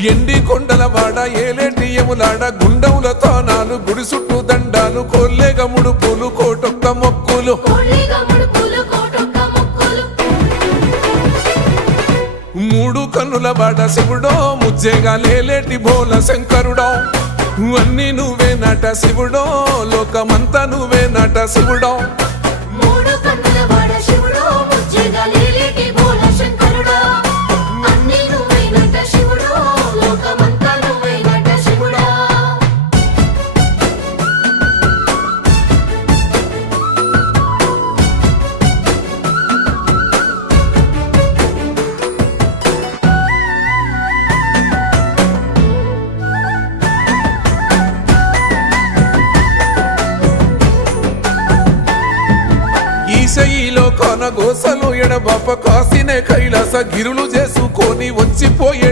ఎండి కొండల వాడ ఏలేటి యములాడ గుండముల తానాలు గుడి చుట్టూ దండాలు కొల్లేగ ముడుపులు కోటొక్క మొక్కులు మూడు కన్నుల వాడ శివుడో ముజ్జేగా లేలేటి బోల శంకరుడో అన్ని నువ్వే నట శివుడో లోకమంతా నువ్వే నట శివుడో ఈశయిలో కొన గోసలు ఎడబాప కాసినే కైలాస గిరులు చేసుకొని వచ్చిపోయే